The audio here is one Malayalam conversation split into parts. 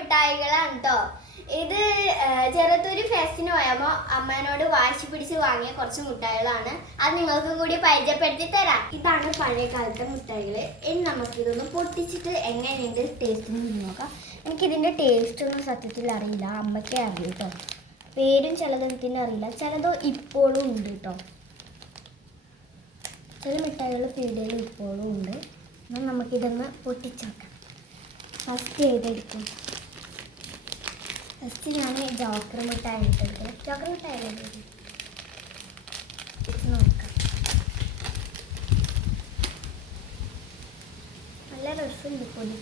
മിഠായികളാണ് കേട്ടോ ഇത് ചെറുത്തൊരു ഫെസ്റ്റിന് പോയപ്പോൾ അമ്മേനോട് വാശി പിടിച്ച് വാങ്ങിയ കുറച്ച് മിഠായികളാണ്. അത് നിങ്ങൾക്ക് കൂടി പരിചയപ്പെടുത്തി തരാം. ഇതാണ് പഴയ കാലത്തെ മിഠായികൾ ഇനി നമുക്കിതൊന്ന് പൊട്ടിച്ചിട്ട് എങ്ങനെയുണ്ട് ടേസ്റ്റ് നോക്കാം. എനിക്കിതിന്റെ ടേസ്റ്റ് ഒന്നും സത്യത്തിൽ അറിയില്ല. അമ്മയ്ക്കേ അറിയൂ പേരും തന്നെ അറിയില്ല. ചിലതോ ഇപ്പോഴും ഉണ്ട് കേട്ടോ ചില മിഠായികൾ പീടികയിൽ ഇപ്പോഴും ഉണ്ട്. എന്നാൽ നമുക്കിതൊന്ന് പൊട്ടിച്ചേക്കാം. ഫസ്റ്റ് ഏതെടുക്കും ഫസ്റ്റ് ഞാൻ ജോക്കർ മിഠായി എടുത്തത് ജോക്കർ? ഇത് നോക്കാം. നല്ല രസമുണ്ട് പൊടി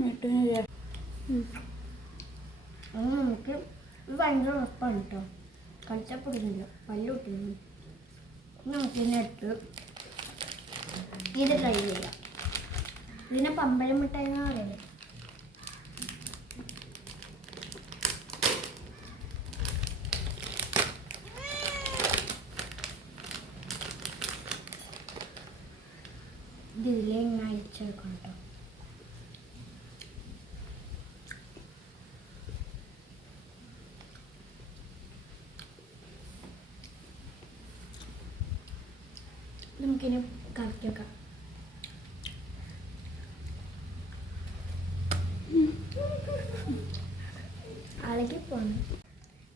കാണാൻ അത് നമുക്ക് ഭയങ്കര ഉറപ്പാണ് കേട്ടോ കളിച്ചപ്പെടുന്നില്ല പല്ല് പൊട്ടില്ല നമുക്ക് ഇതിനടുത്ത് ഇത് ട്രൈ ചെയ്യാം. ഇതിനെ പമ്പഴം മിഠായി എന്നാ പറയുന്നത് ഇതിലെ ഇങ്ങനെ അയച്ചെടുക്കണം കേട്ടോ നമുക്കിനി കറക്കി വെക്കാം. അളകി പോകണം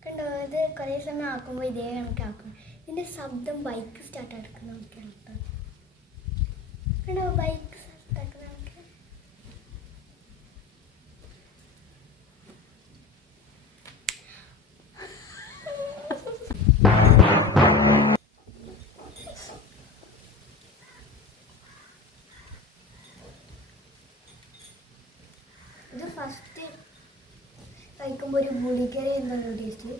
കണ്ടോ ഇത് കുറേ സമയം ആക്കുമ്പോൾ ഇതേ കണക്കാക്കും. ഇതിന്റെ ശബ്ദം ബൈക്ക് സ്റ്റാർട്ട് എടുക്കുന്ന നോക്കിയാണ് കണ്ടോ ബൈക്ക് ഫസ്റ്റ് കഴിക്കുമ്പോൾ ഒരു ഗുളികര എന്താണ് ടേസ്റ്റ്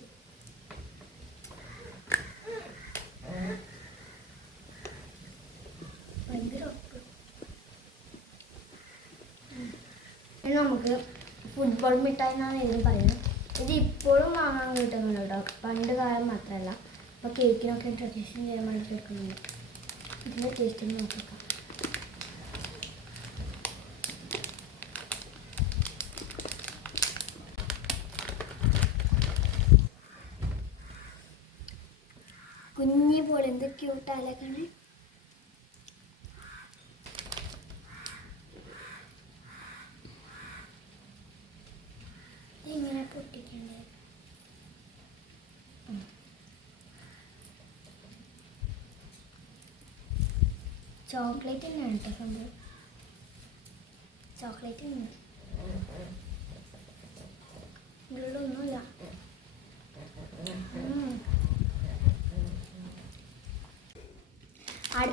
നമുക്ക് ഫുട്ബോൾ മിഠായി എന്നാണ് ഇതിന് പറയുന്നത്. ഇത് ഇപ്പോഴും വാങ്ങാൻ കിട്ടുന്നുണ്ട് കേട്ടോ. പണ്ട് കാലം മാത്രമല്ല. അപ്പോൾ കേക്കിനൊക്കെ ട്രഡീഷൻ ചെയ്യാൻ വേണ്ടി എടുക്കുന്നുണ്ട് ഇതിന്റെ ടേസ്റ്റ് നോക്കാം പോലെ എന്ത് ക്യൂട്ടാലൊക്കെയാണ് ഇങ്ങനെ പൊട്ടിക്കണ്ടേ. ചോക്ലേറ്റ് തന്നെയാണ് കേട്ടോ സംഭവം. ചോക്ലേറ്റ് തന്നെ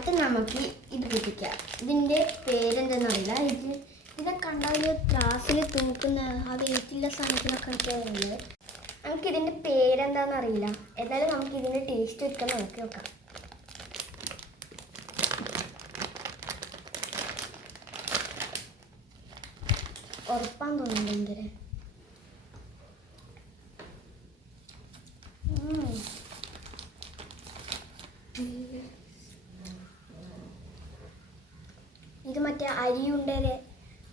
അടുത്ത് നമുക്ക് ഇത് പിടിക്കാം ഇതിന്റെ പേരെന്തെന്നറിയില്ല ഇത് ഇതൊക്കെ കണ്ടാൽ ത്രാസിൽ തൂക്കുന്ന ആ വെയിറ്റുള്ള സാധനത്തിനൊക്കെ കഴിക്കാറുണ്ട് നമുക്ക് ഇതിന്റെ പേരെന്താണെന്ന് അറിയില്ല. ഏതായാലും നമുക്ക് ഇതിന്റെ ടേസ്റ്റ് ഒക്കെ നോക്കി നോക്കാം. ഉറപ്പാൻ തോന്നുന്നുണ്ട് എന്തിന് അരിയുണ്ടേലെ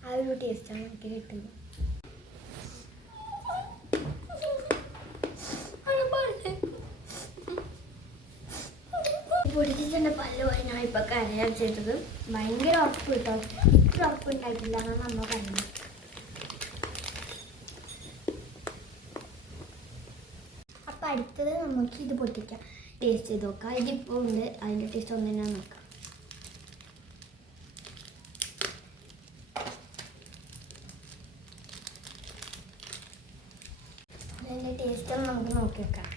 ആ ഒരു ടേസ്റ്റാണ് എനിക്ക് കിട്ടുന്നത്. പൊടിച്ചിട്ടുണ്ട് പല്ല് ഞാൻ ഇപ്പൊ കരയാൻ ചെയ്തത്. ഭയങ്കര ഉറപ്പ് കിട്ടോ? ഇത്ര ഉറപ്പ് ഉണ്ടായിട്ടില്ല എന്നാണ് അമ്മ പറഞ്ഞത് അപ്പൊ അടുത്തത് നമുക്ക് ഇത് പൊട്ടിക്കാം. ടേസ്റ്റ് ചെയ്ത് നോക്കാം. ഇതിപ്പോ ഉണ്ട്. അതിന്റെ ടേസ്റ്റ് ഒന്ന് തന്നെ നോക്കാം. അതിന്റെ ടേസ്റ്റ് നമുക്ക് നോക്കി വെക്കാം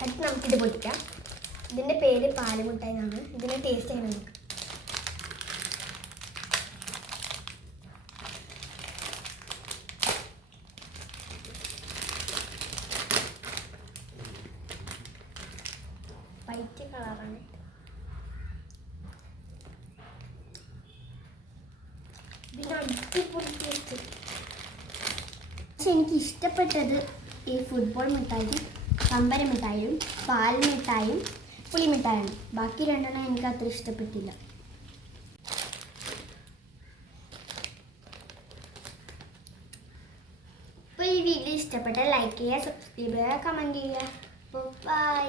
അടുത്ത് നമുക്കിത് പൊടിക്കാം. ഇതിന്റെ പേര് പാലുമുട്ടായി എന്നാണ് ഇതിന്റെ ടേസ്റ്റ് ചെയ്യണം നമുക്ക് വൈറ്റ് കളറാണ്. പിന്നെ അടിപൊളി പക്ഷെ എനിക്ക് ഇഷ്ടപ്പെട്ടത് ഈ ഫുട്ബോൾ മിഠായും കമ്പര മിഠായും പാൽ മിഠായും പുളി മിഠായിയും ബാക്കി രണ്ടെണ്ണം എനിക്ക് അത്ര ഇഷ്ടപ്പെട്ടില്ല. അപ്പോൾ ഈ വീഡിയോ ഇഷ്ടപ്പെട്ട ലൈക്ക് ചെയ്യുക സബ്സ്ക്രൈബ് ചെയ്യുക കമന്റ് ചെയ്യുക. ബൈ